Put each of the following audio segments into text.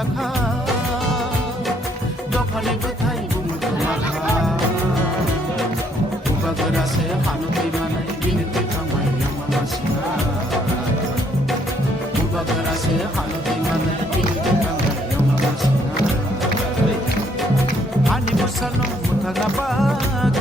দেখা দখানে কোথায় বুমুটো মাখা Bagarasse hanuti mane binti thamai yamasina Bagarasse hanuti mane binti thamai yamasina Hani musano mutana bag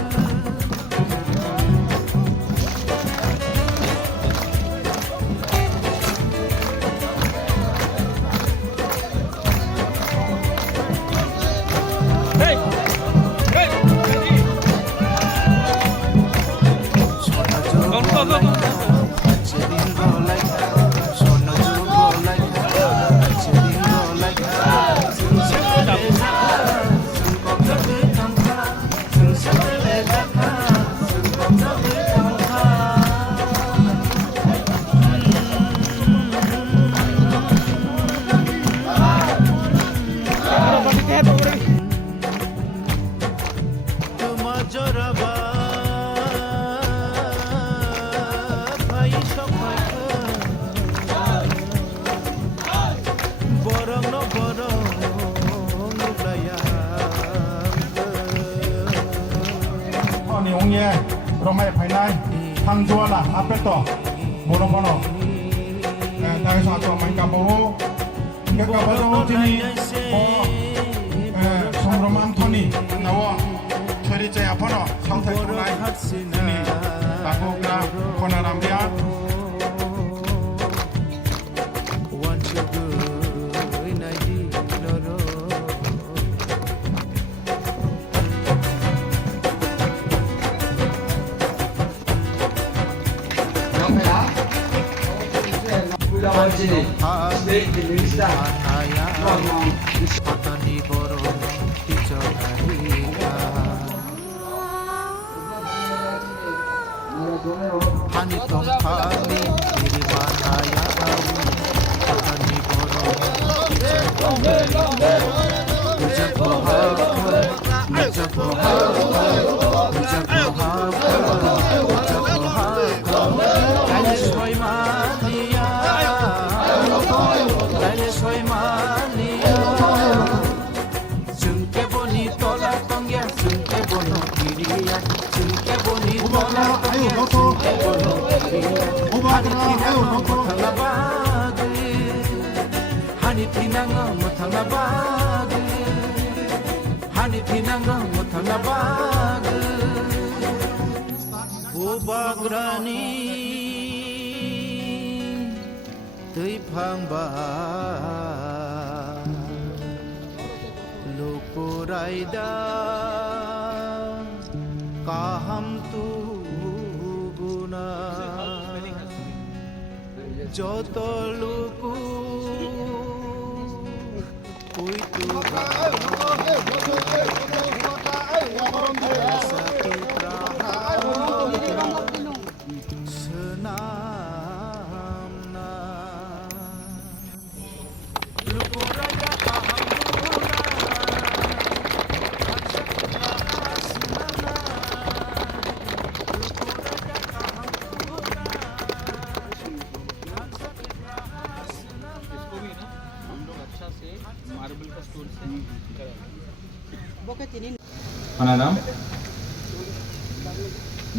Romai Painai, Tangjuala, Apeto, Boromono, and I saw to Mankabo, Gabaro, Tini, some Roman Tony, Nawa, Cherry Apono, Santa Tini, Takoga, Konarambia. Patani boro tijarika Hani tomphami dirimanaya Patani boro tijarika Hani tinanga mutalabag Hani tinanga mutalabag Bubagrani Tui phangba Lukuraida Kaham tu guna Joto luku Kuitu Senamna Lukuraida kaham Panadam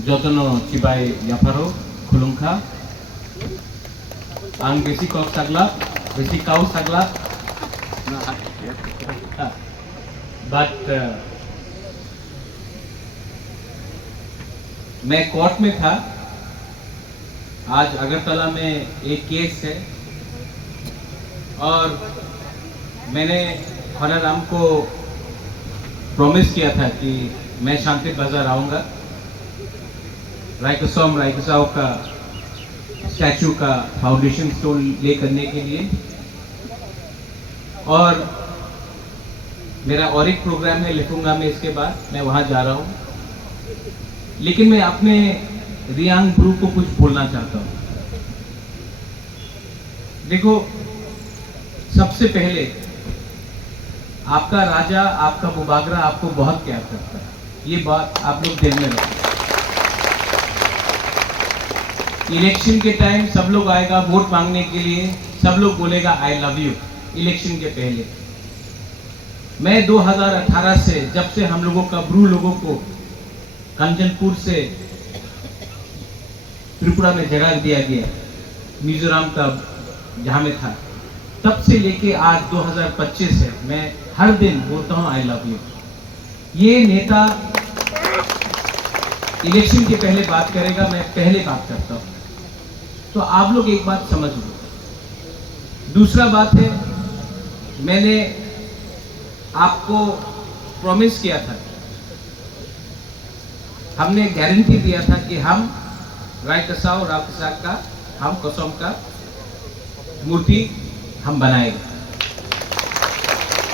Jotono Chibai Yaparo Kulungka Ang besi kau sagla besi kau sagla but मैं court में था आज अगरतला में एक case है और मैंने हराराम को प्रॉमिस किया था कि मैं शांति बाजार आऊंगा राइकोसोम राइकोसाओ का स्टैचू का फाउंडेशन स्टोन ले करने के लिए और मेरा और एक प्रोग्राम है लिखूंगा मैं इसके बाद मैं वहां जा रहा हूं लेकिन मैं अपने रियांग ब्रू को कुछ बोलना चाहता हूं देखो सबसे पहले आपका राजा आपका मुबागरा आपको बहुत प्यार करता है ये बात आप लोग दिल में रखें इलेक्शन के टाइम सब लोग आएगा वोट मांगने के लिए सब लोग बोलेगा आई लव यू इलेक्शन के पहले मैं 2018 से, जब से हम लोगों का ब्रू लोगों को कंचनपुर से त्रिपुरा में जगह दिया गया, मिजोरम का जहां में था, तब से लेके आज 2025 है, मैं हर दिन बोलता हूं आई लव यू। ये नेता इलेक्शन के पहले बात करेगा, मैं पहले बात करता हूं, तो आप लोग एक बात समझ लो। दूसरा बात है, मैंने आपको प्रॉमिस किया था, हमने गारंटी दिया था कि हम राय कसाव राव कसाक का, हम कसम का मूर्ति हम बनाएंगे।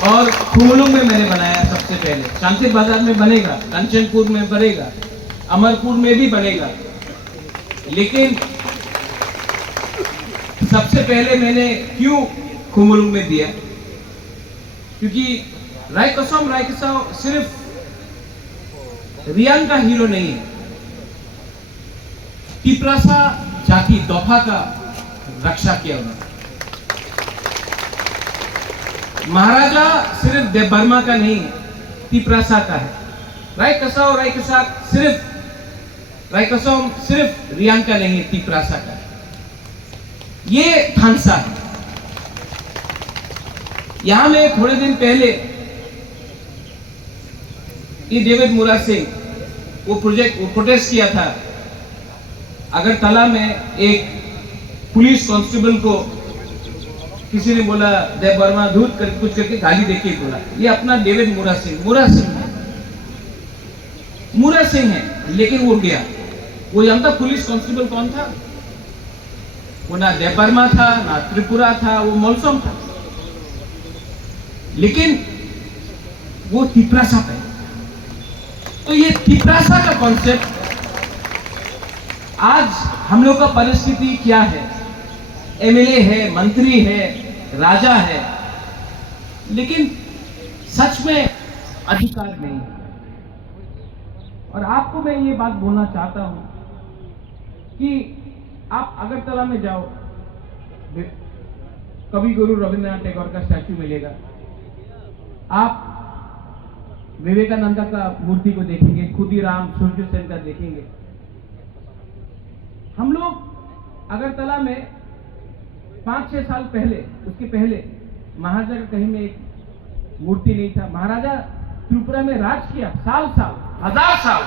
और खुमलुंग में मैंने बनाया सबसे पहले, शांति बाजार में बनेगा, कंचनपुर में बनेगा, अमरपुर में भी बनेगा, लेकिन सबसे पहले मैंने क्यों खुमलुंग में दिया, क्योंकि राय कसाव सिर्फ रियांग का हीरो नहीं है, तिप्रासा जाति दोफा का रक्षा किया उन्होंने। महाराजा सिर्फ देवबर्मा का नहीं, तिप्रासा का है। राय कसाव सिर्फ रियांग का नहीं, तिप्रासा का है। ये थानसा है। यहां में थोड़े दिन पहले ये डेविड मुरा सिंह वो प्रोटेस्ट किया था, अगरतला में एक पुलिस कांस्टेबल को किसी ने बोला देवबर्मा धूत कर कुछ करके गाली देके बोला, ये अपना डेविड मुरा सिंह है, लेकिन वो गया। वो जानता पुलिस कांस्टेबल कौन था? वो ना देवबर्मा था, ना त्रिपुरा था, वो मोलसोम था, लेकिन वो तिप्रासा पे। तो ये तिप्रासा का कॉन्सेप्ट, आज हम लोग का परिस्थिति क्या है? एमएलए है, मंत्री है, राजा है, लेकिन सच में अधिकार नहीं। और आपको मैं ये बात बोलना चाहता हूं कि आप अगरतला में जाओ, कवि गुरु रविंद्रनाथ टैगोर का स्टैचू मिलेगा, आप विवेकानंद का मूर्ति को देखेंगे, खुदीराम सूर्य सेन का देखेंगे। हम लोग अगरतला में 5-6 साल पहले, उसके पहले महाराजा का कहीं में एक मूर्ति नहीं था। महाराजा त्रिपुरा में राज किया साल, 1000 साल,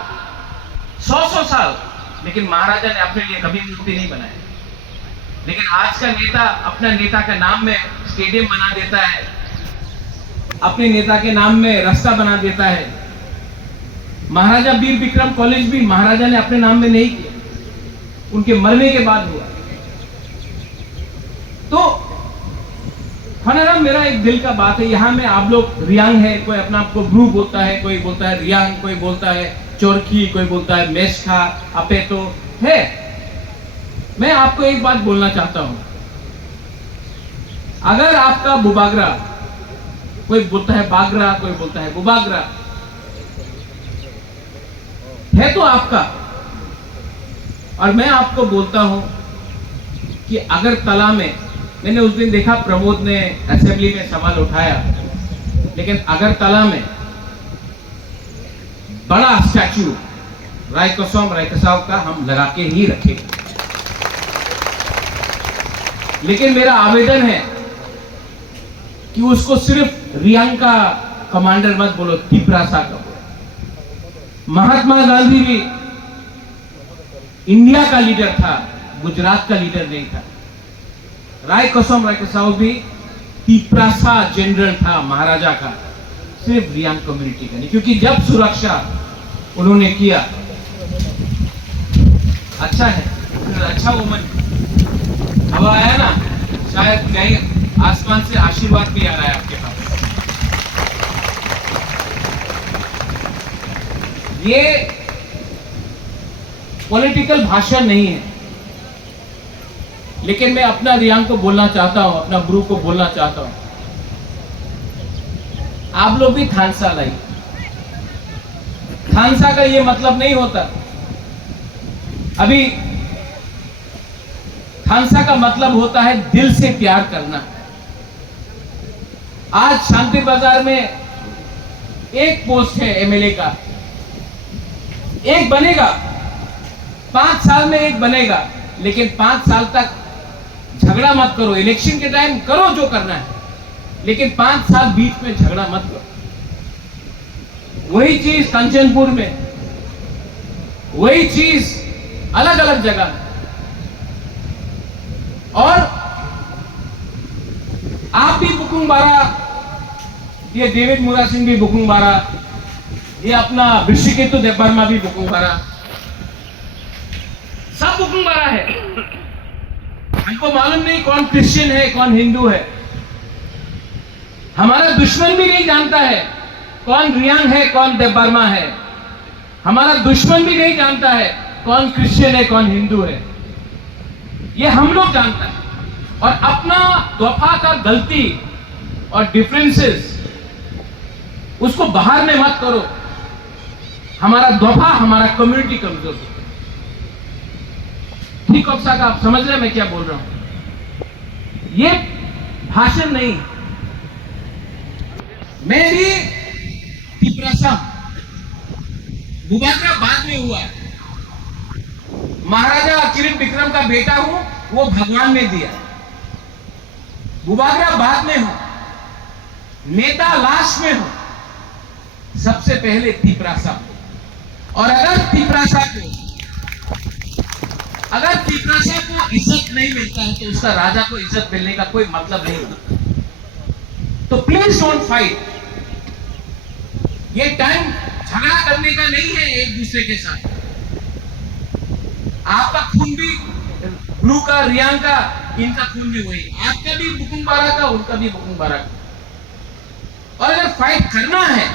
100 साल, लेकिन महाराजा ने अपने लिए कभी मूर्ति नहीं बनाया। लेकिन आज का नेता अपना नेता का नाम में स्टेडियम बना देता है, अपने नेता के नाम में रास्ता बना देता है। महाराजा वीर विक्रम कॉलेज भी महाराजा ने अपने नाम में नहीं किया, उनके मरने के बाद हुआ। तो फनाराम, मेरा एक दिल का बात है, यहां में आप लोग रियांग है, कोई अपना आपको ब्रू बोलता है, कोई बोलता है रियांग, कोई बोलता है चोरखी, कोई बोलता है मेस्खा, अपे तो है। मैं आपको एक बात बोलना चाहता हूं, अगर आपका बुबागरा, कोई बोलता है बागरा, कोई बोलता है बुबागरा, है तो आपका। और मैं आपको बोलता हूं कि अगरतला में, मैंने उस दिन देखा प्रमोद ने असेंबली में सवाल उठाया, लेकिन अगरतला में बड़ा स्टैचू राय कसाव का हम लगा के ही रखेंगे। लेकिन मेरा आवेदन है कि उसको सिर्फ रियांग का कमांडर मत बोलो, तिप्रासा का बोलो। महात्मा गांधी भी इंडिया का लीडर था, गुजरात का लीडर नहीं था। राय कसाव भी तिप्रासा जनरल था महाराजा का, सिर्फ रियांग कम्युनिटी का नहीं, क्योंकि जब सुरक्षा उन्होंने किया, अच्छा है, अच्छा वुमन हवा आया ना, शायद कहीं आसमान से आशीर्वाद भी आ रहा है आपके पास। ये पॉलिटिकल भाषण नहीं है, लेकिन मैं अपना रियांग को बोलना चाहता हूं, अपना ब्रू को बोलना चाहता हूं, आप लोग भी थानसा लाई। थानसा का ये मतलब नहीं होता, अभी थानसा का मतलब होता है दिल से प्यार करना। आज शांति बाजार में एक पोस्ट है एमएलए का, एक बनेगा, 5 साल में एक बनेगा, लेकिन 5 साल तक झगड़ा मत करो। इलेक्शन के टाइम करो जो करना है, लेकिन 5 साल बीच में झगड़ा मत करो। वही चीज कंचनपुर में, वही चीज अलग अलग जगह में। और आप भी बुकुंग बारा, ये डेविड मुरा सिंह भी बुकुंग बारा, ये अपना ऋषिकेतु देवबर्मा भी बुकुंग बारा, सब बुकुंग बारा है। हमको मालूम नहीं कौन क्रिश्चियन है कौन हिंदू है। हमारा दुश्मन भी नहीं जानता है कौन रियांग है कौन देवबर्मा है। हमारा दुश्मन भी नहीं जानता है कौन क्रिश्चियन है कौन हिंदू है। ये हम लोग जानता है। और अपना दफा का गलती और डिफरेंसेस उसको बाहर में मत करो। हमारा दफा, हमारा कम्युनिटी कमजोर है। ठीक है, आप समझ रहे हैं मैं क्या बोल रहा हूं? ये भाषण नहीं। मैं भी तिपरासा बुबाकरा बाद में हुआ। महाराजा किरीट विक्रम का बेटा हूं, वो भगवान ने दिया। बुबाकरा बाद में हूं, नेता लास्ट में हूं, सबसे पहले तिपरासा। और अगर तिपरासा को इज्जत नहीं मिलता है तो उसका राजा को इज्जत मिलने का कोई मतलब नहीं होता। तो प्लीज डोंट फाइट। ये टाइम झगड़ा करने का नहीं है एक दूसरे के साथ। आपका खून भी ब्लू का, रियांग का, इनका खून भी वही। आपका भी बुकुंग बारा का, उनका भी बुकुंग बारा का। और अगर फाइट करना है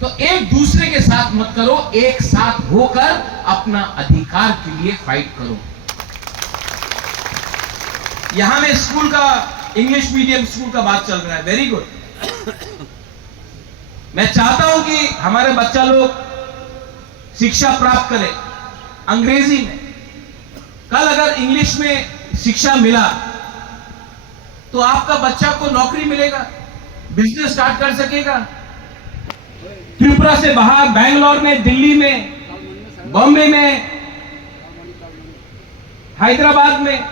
तो एक दूसरे के साथ मत करो, एक साथ होकर अपना अधिकार के लिए फाइट करो। यहां में स्कूल का, इंग्लिश मीडियम स्कूल का बात चल रहा है, वेरी गुड। मैं चाहता हूं कि हमारे बच्चा लोग शिक्षा प्राप्त करें अंग्रेजी में। कल अगर इंग्लिश में शिक्षा मिला तो आपका बच्चा को नौकरी मिलेगा, बिजनेस स्टार्ट कर सकेगा। त्रिपुरा से बाहर बैंगलोर में, दिल्ली में, बॉम्बे में, हैदराबाद में।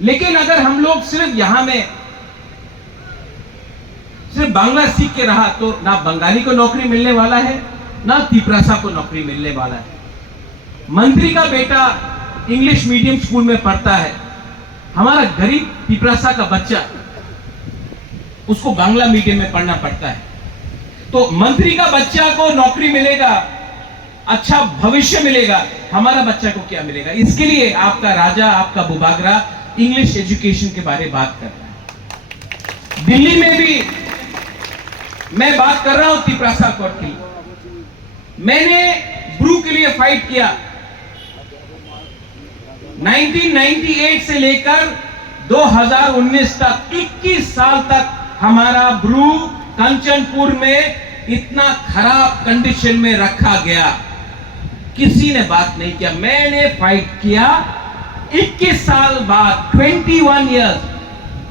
लेकिन अगर हम लोग सिर्फ यहां में सिर्फ बांग्ला सीख के रहा तो ना बंगाली को नौकरी मिलने वाला है, ना तिपरासा को नौकरी मिलने वाला है। मंत्री का बेटा इंग्लिश मीडियम स्कूल में पढ़ता है, हमारा गरीब तिपरासा का बच्चा उसको बांग्ला मीडियम में पढ़ना पड़ता है। तो मंत्री का बच्चा को नौकरी मिलेगा, अच्छा भविष्य मिलेगा, हमारा बच्चा को क्या मिलेगा? इसके लिए आपका राजा, आपका बुबागरा इंग्लिश एजुकेशन के बारे में बात कर रहा है। दिल्ली में भी मैं बात कर रहा हूं तिपरासा कोर्ट की। मैंने ब्रू के लिए फाइट किया 1998 से लेकर 2019 तक, 21 साल तक हमारा ब्रू कंचनपुर में इतना खराब कंडीशन में रखा गया, किसी ने बात नहीं किया। मैंने फाइट किया 21 साल बाद, 21 इयर्स,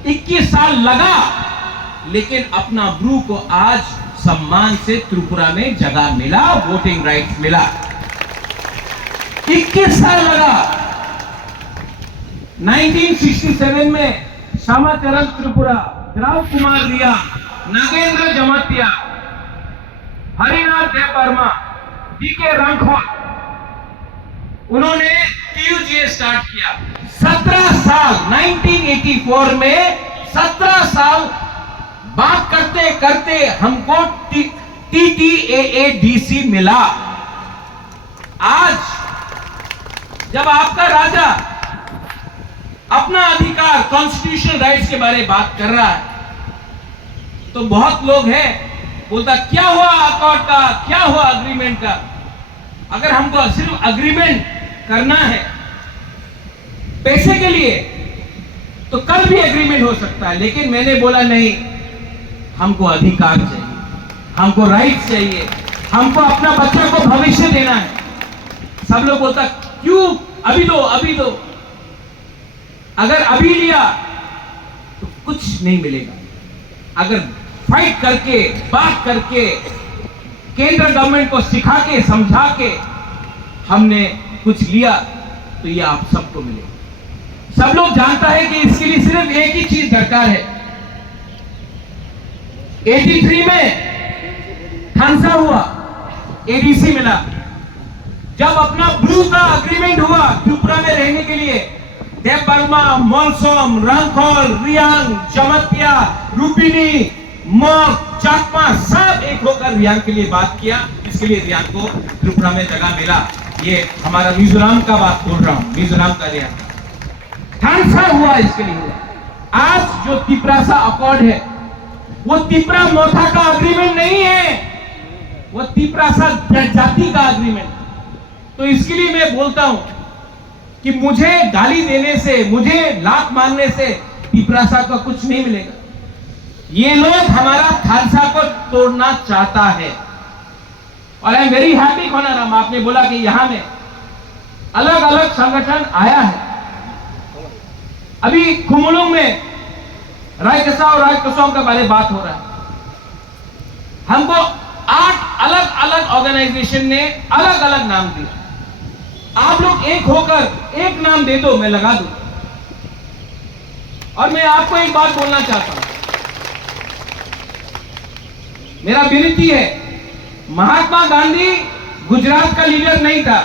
21 साल लगा, लेकिन अपना ब्रू को आज सम्मान से त्रिपुरा में जगह मिला, वोटिंग राइट्स मिला। 21 साल लगा। 1967 में श्यामाचरण त्रिपुरा, द्राव कुमार रिया, नागेंद्र जमातिया, हरिनाथ देवबर्मा, डीके रंखोल, उन्होंने टीयूजीए स्टार्ट किया। 17 साल 1984 में 17 साल बात करते करते हमको TTAADC मिला। आज जब आपका राजा अपना अधिकार, कॉन्स्टिट्यूशनल राइट्स के बारे में बात कर रहा है तो बहुत लोग हैं बोलता क्या हुआ अकॉर्ड का, क्या हुआ अग्रीमेंट का। अगर हमको सिर्फ अग्रीमेंट करना है पैसे के लिए तो कल भी एग्रीमेंट हो सकता है, लेकिन मैंने बोला नहीं, हमको अधिकार चाहिए, हमको राइट चाहिए, हमको अपना बच्चा को भविष्य देना है। सब लोग बोलता क्यों, अभी दो, अभी दो। अगर अभी लिया तो कुछ नहीं मिलेगा, अगर फाइट करके, बात करके, केंद्र गवर्नमेंट को सिखा के, समझा के हमने कुछ लिया, तो ये आप सबको मिले। सब लोग जानता है कि इसके लिए सिर्फ एक ही चीज दरकार है। 83 में खानसा हुआ, एडीसी मिला। जब अपना ब्लू का अग्रीमेंट हुआ त्रिपुरा में रहने के लिए, देव बर्मा, मोलसोम, रंगखोल, रियांग, जमतिया, रूपिनी, मोक, चाकमा सब एक होकर रियांग के लिए बात किया। इसके लिए रियांग को त्रिपुरा में जगह मिला। ये हमारा मिजोरम का बात बोल रहा हूं, मिजोरम का रियांग खानसा हुआ, इसके लिए हुआ। आज जो तिपरासा अकॉर्ड है वो तिपरा मोथा का अग्रीमेंट नहीं है, वो तिपरासा जाति का अग्रीमेंट। तो इसके लिए मैं बोलता हूं कि मुझे गाली देने से, मुझे लात मारने से तिपरासा को कुछ नहीं मिलेगा। ये लोग हमारा खालसा को तोड़ना चाहता है। और आई एम वेरी हैप्पी खोनाराम, आपने बोला कि यहां में अलग अलग संगठन आया है। अभी कुमुलुंग में रायकसा और रायकसोम का बारे बात हो रहा है। हमको 8 अलग अलग ऑर्गेनाइजेशन ने अलग अलग नाम दिया। आप लोग एक होकर एक नाम दे दो, मैं लगा दूं। और मैं आपको एक बात बोलना चाहता हूं, मेरा विनती है, महात्मा गांधी गुजरात का लीडर नहीं था,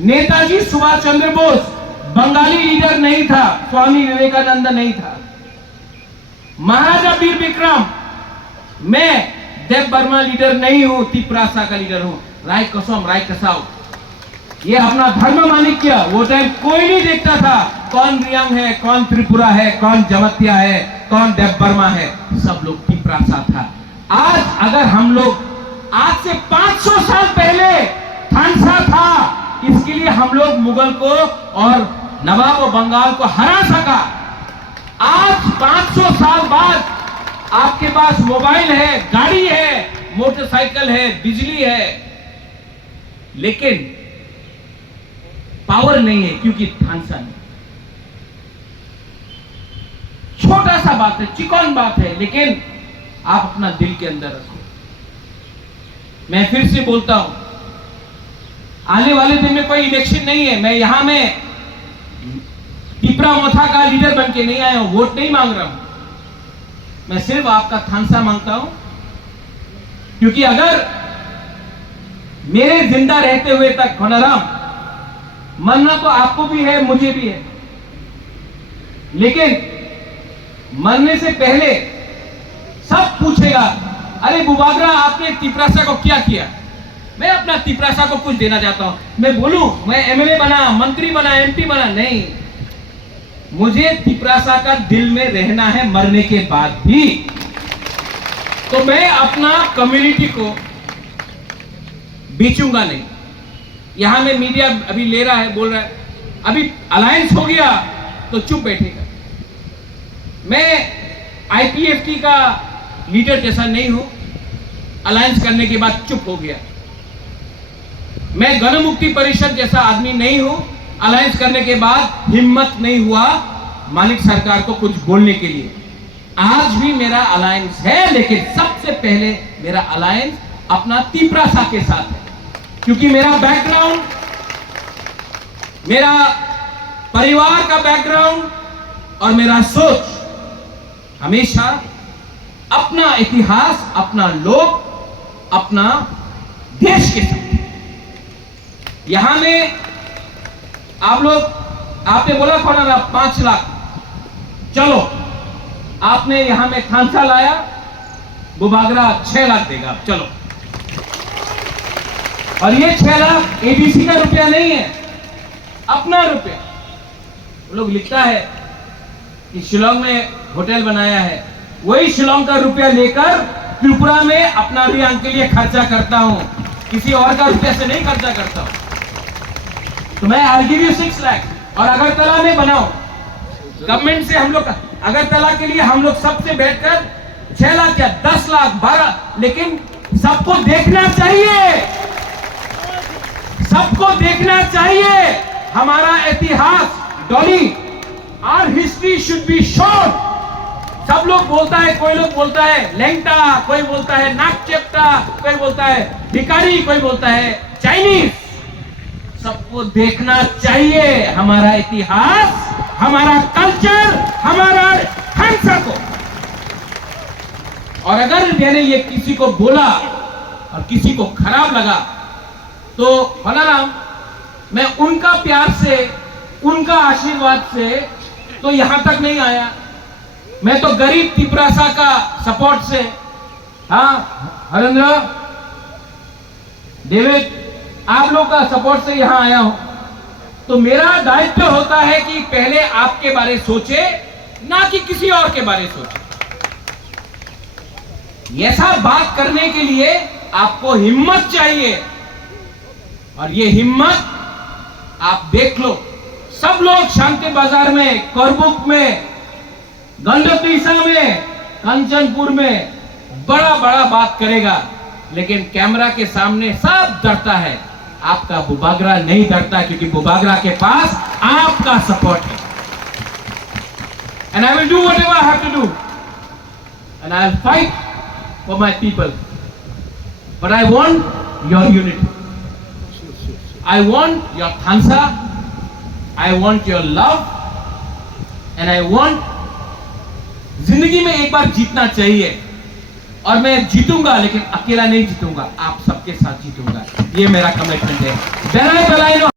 नेताजी सुभाष चंद्र बोस बंगाली लीडर नहीं था, स्वामी विवेकानंद नहीं था, महाराजा वीर विक्रम, मैं देव बर्मा लीडर नहीं हूं, तिपरासा का लीडर हूं, राय कसम, राय कसाऊ। ये अपना धर्म मानिक किया। वो टाइम कोई नहीं देखता था कौन रियांग है, कौन त्रिपुरा है, कौन जमतिया है, कौन देव बर्मा है, सब लोग तिपरासा था। आज अगर हम लोग, आज से 500 साल पहले खानसा था, इसके लिए हम लोग मुगल को और नवाब और बंगाल को हरा सका। आज 500 साल बाद आपके पास मोबाइल है, गाड़ी है, मोटरसाइकिल है, बिजली है, लेकिन पावर नहीं है, क्योंकि खानसा नहीं। छोटा सा बात है, चिकन बात है, लेकिन आप अपना दिल के अंदर रखो। मैं फिर से बोलता हूं, आने वाले दिन में कोई इलेक्शन नहीं है। मैं यहां में तिपरा मोथा का लीडर बन के नहीं आया हूं, वोट नहीं मांग रहा हूं। मैं सिर्फ आपका खानसा मांगता हूं, क्योंकि अगर मेरे जिंदा रहते हुए तक खोनाराम, मरना तो आपको भी है, मुझे भी है, लेकिन मरने से पहले सब पूछेगा, अरे बुबागरा आपने तिपरासा को क्या किया। मैं अपना तिपरासा को कुछ देना चाहता हूं। मैं बोलूं मैं एमएलए बना, मंत्री बना, एमपी बना, नहीं। मुझे तिपरासा का दिल में रहना है मरने के बाद भी। तो मैं अपना कम्युनिटी को बेचूंगा नहीं। यहां में मीडिया अभी ले रहा है, बोल रहा है अभी अलायंस हो गया तो चुप बैठेगा। मैं आईपीएफटी का लीडर जैसा नहीं हूं, अलायंस करने के बाद चुप हो गया। मैं गण मुक्ति परिषद जैसा आदमी नहीं हूं, अलायंस करने के बाद हिम्मत नहीं हुआ मालिक सरकार को कुछ बोलने के लिए। आज भी मेरा अलायंस है, लेकिन सबसे पहले मेरा अलायंस अपना तिपरासा के साथ है, क्योंकि मेरा बैकग्राउंड, मेरा परिवार का बैकग्राउंड और मेरा सोच हमेशा अपना इतिहास, अपना लोग, अपना देश के साथ। यहां में आप लोग, आपने बोला कौन ना 5 लाख, चलो आपने यहां में खानसा लाया, बुबागरा 6 लाख देगा, चलो। और ये 6 लाख एबीसी का रुपया नहीं है, अपना रुपया। वो लोग लिखता है कि शिलोंग में होटल बनाया है, वही शिलोंग का रुपया लेकर त्रिपुरा में अपना रियांग के लिए खर्चा करता हूं, किसी और का रुपया से नहीं खर्चा करता हूं। तो मैं I'll give you 6 लाख। और अगरतला में बनाओ, गवर्नमेंट से हम लोग, अगरतला के लिए हम लोग सबसे बैठकर 6 लाख या 10 लाख 12, लेकिन सबको देखना चाहिए, सबको देखना चाहिए हमारा इतिहास। Dolly, our history should be shown. सब लोग बोलता है, कोई लोग बोलता है लेंगटा, कोई बोलता है नाक चेप्टा, कोई बोलता है भिखारी, कोई बोलता है चाइनीज। सबको देखना चाहिए हमारा इतिहास, हमारा कल्चर, हमारा भाषा को। और अगर मैंने ये किसी को बोला और किसी को खराब लगा तो फलाराम, मैं उनका प्यार से, उनका आशीर्वाद से तो यहां तक नहीं आया। मैं तो गरीब तिपरासा का सपोर्ट से, हाँ हरेंद्र, डेविड, आप लोग का सपोर्ट से यहां आया हूं। तो मेरा दायित्व होता है कि पहले आपके बारे सोचे, ना कि किसी और के बारे सोचे। ऐसा बात करने के लिए आपको हिम्मत चाहिए, और ये हिम्मत आप देख लो। सब लोग शांति बाजार में, करबुक में, गंडतीसा में, कंचनपुर में बड़ा बड़ा बात करेगा, लेकिन कैमरा के सामने सब डरता है। आपका बुबागरा नहीं डरता, क्योंकि बुबागरा के पास आपका सपोर्ट है। And I will do whatever I have to do, and I will fight for my people. But I want your unity. I want your thansa. I want your love. And I want, जिंदगी में एक बार जीतना चाहिए, और मैं जीतूंगा, लेकिन अकेला नहीं जीतूंगा, आप सबके साथ जीतूंगा। ये मेरा कमिटमेंट है।